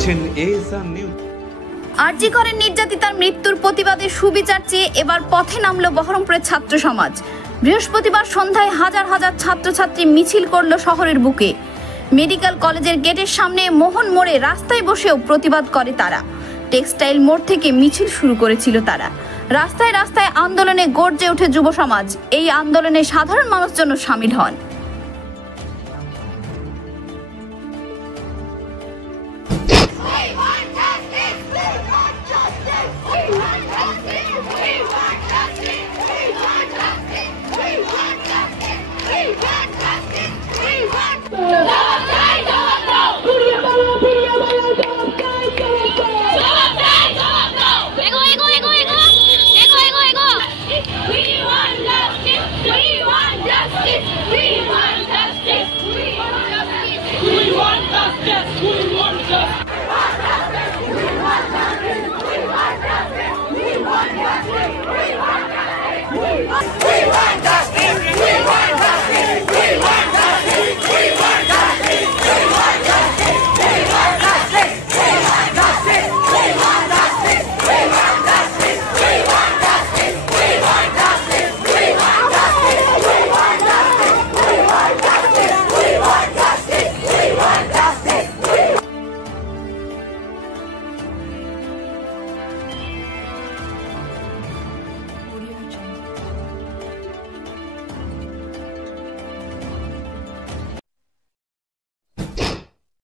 দেখছেন ASR news. আরজি করেন নির্যাতিতার মৃত্যুর প্রতিবাদে সুবিচার চেয়ে এবার পথে নামল বহরমপুরের ছাত্র সমাজ। বৃহস্পতিবার সন্ধ্যায় হাজার হাজার ছাত্রছাত্রী মিছিল করল শহরের বুকে। মেডিকেল কলেজের গেটের সামনে মোহন মোড়ে রাস্তায় বসেও প্রতিবাদ করে তারা। টেক্সটাইল মোড় থেকে মিছিল শুরু করেছিল তারা। রাস্তায় রাস্তায় আন্দোলনে গর্জে ওঠে যুব সমাজ। এই আন্দোলনে সাধারণ মানুষজন শামিল হন। We want justice.